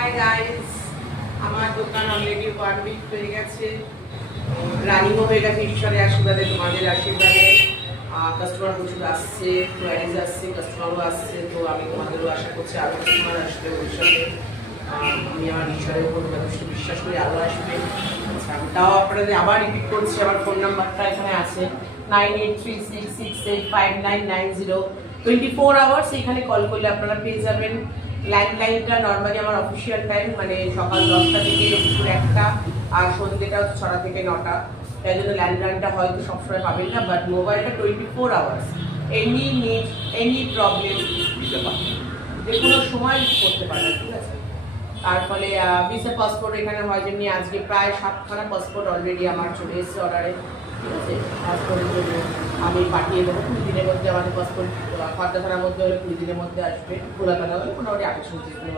Hi guys, আমার দোকান already 1 week হয়ে গেছে, রানিংও হয়ে গেছে ঈশ্বরের আশীর্বাদে, তোমাদের আশীর্বাদে। কাস্টমার প্রচুর আসছে, কোয়ারিজ আসছে, কাস্টমারও আসছে। তো আমি তোমাদেরও আশা করছি আরও কাস্টমার আসবে ভবিষ্যতে। আমি আমার ঈশ্বরের উপর যথেষ্ট বিশ্বাস করি আরও আসবে। আচ্ছা, আমি তাও আপনাদের আবার রিপিট করছি, আমার ফোন নাম্বারটা এখানে আছে 9836685990। 24 আওয়ার্স এখানে কল করলে আপনারা পেয়ে যাবেন। ল্যান্ডলাইনটা নর্মালি আমার অফিসিয়াল টাইম, মানে সকাল 10টা থেকে দুপুর 1টা, আর সন্ধ্যেটা হচ্ছে 6টা থেকে 9টা। তাই জন্য ল্যান্ডলাইনটা হয়তো সবসময় পাবেন না, বাট মোবাইলটা 24 hours. Any need, any problem দিতে পারেন, যে কোনো সময় করতে পারেন, ঠিক আছে। তার ফলে ভিসা পাসপোর্ট এখানে হয়, যেমনি আজকে প্রায় 7খানা পাসপোর্ট অলরেডি আমার চলে এসেছে অর্ডারে, ঠিক আছে। পাসপোর্টের জন্য আমি পাঠিয়ে দেবো 20 দিনের মধ্যে। আমাদের পাসপোর্ট খর্দা থানার মধ্যে হলে 20 দিনের মধ্যে আসবে, খোলা থানা হলে মোটামুটি 28-29 দিনের